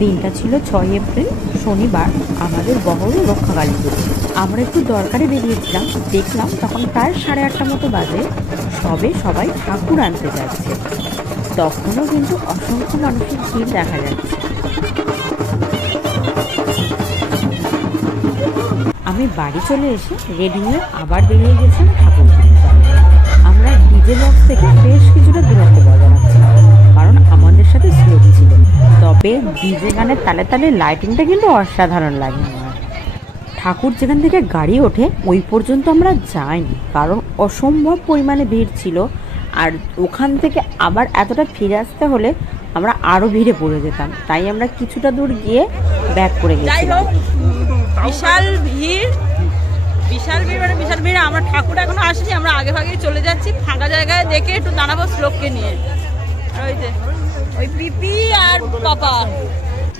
দিনটা ছিল ছয় এপ্রিল, শনিবার। আমাদের বহর রক্ষাকালী পুজো আমরা একটু দরকারে বেরিয়েছিলাম, দেখলাম তখন প্রায় সাড়ে আটটা মতো বাজে। সবে সবাই ঠাকুর আনতে যাচ্ছে। তখনও কিন্তু অসংখ্য মানুষের ভিড় দেখা যাচ্ছে। আমি বাড়ি চলে এসে রেডি হয়ে আবার বেরিয়ে গেছিলাম ঠাকুর আমরা ডিজে বক্স থেকে বেশ কিছুটা দূরত্ব বজায় রাখছিলাম কারণ আমাদের সাথে স্লোপ ছিল। তবে ডিজে গানের তালে তালে লাইটিংটা কিন্তু অসাধারণ লাগে আমার। ঠাকুর যেখান থেকে গাড়ি ওঠে, ওই পর্যন্ত আমরা যাইনি, কারণ অসম্ভব পরিমাণে ভিড় ছিল। আর ওখান থেকে আবার এতটা ফিরে আসতে হলে আমরা আরও ভিড়ে পড়ে যেতাম। তাই আমরা কিছুটা দূর গিয়ে ব্যাক করে হোক, বিশাল ভিড় বিশাল ভিড় মানে বিশাল ভিড়। আমরা ঠাকুর এখনও আসেনি, আমরা আগে ভাগে চলে যাচ্ছি। ফাঁকা জায়গায় দেখে একটু দাঁড়াবো শ্লোককে নিয়ে। ওই পিপি আর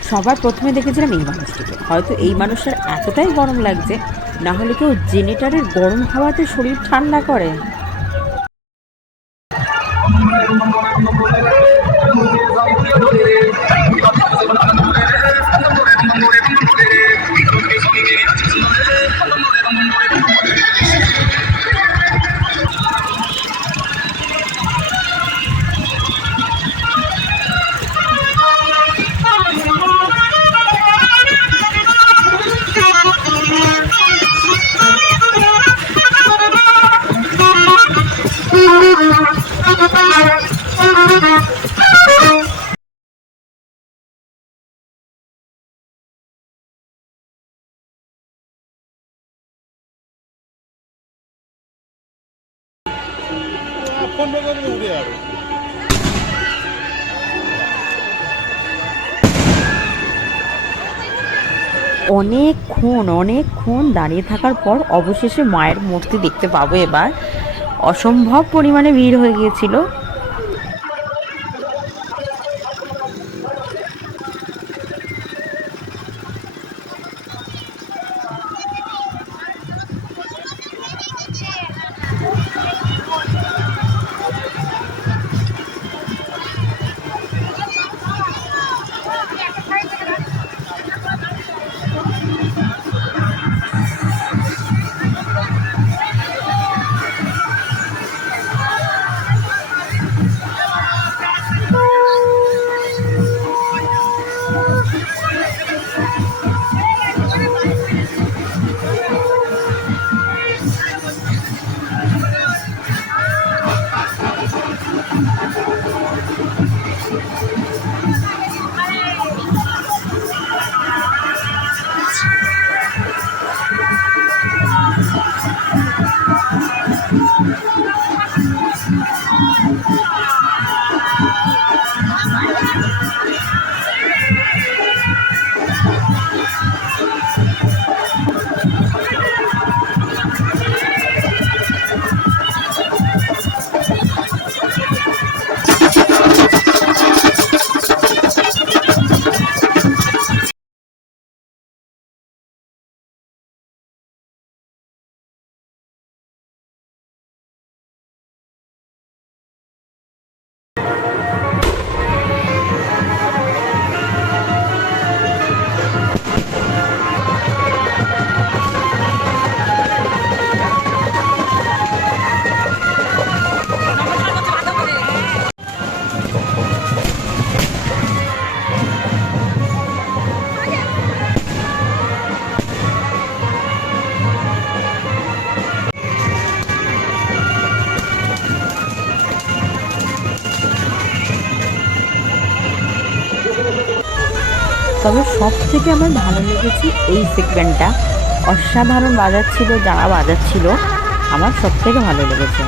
সবার প্রথমে দেখেছিলাম এই মানুষটিকে। হয়তো এই মানুষটার এতটাই গরম লাগছে, না হলে কেউ জেনেটারের গরম হাওয়াতে শরীর ঠান্ডা করে। অনেকক্ষণ অনেকক্ষণ দাঁড়িয়ে থাকার পর অবশেষে মায়ের মূর্তি দেখতে পাবো এবার। অসম্ভব পরিমাণে ভিড় হয়ে গিয়েছিল। তবে সব থেকে আমার ভালো লেগেছে এই সেগমেন্টটা অসাধারণ বাজার ছিল যারা বাজার ছিল আমার সব থেকে ভালো লেগেছে।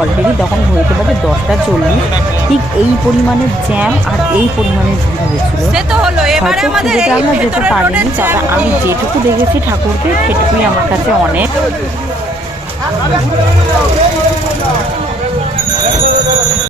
অলরেডি তখন ঘড়িতে পাবে দশটা চল্লিশ। ঠিক এই পরিমাণের জ্যাম আর এই পরিমাণের ভিড় হয়েছিল। হয়তো পুজোতে আমরা যেতে পারিনি তবে আমি যেটুকু দেখেছি ঠাকুরকে সেটুকুই আমার কাছে অনেক।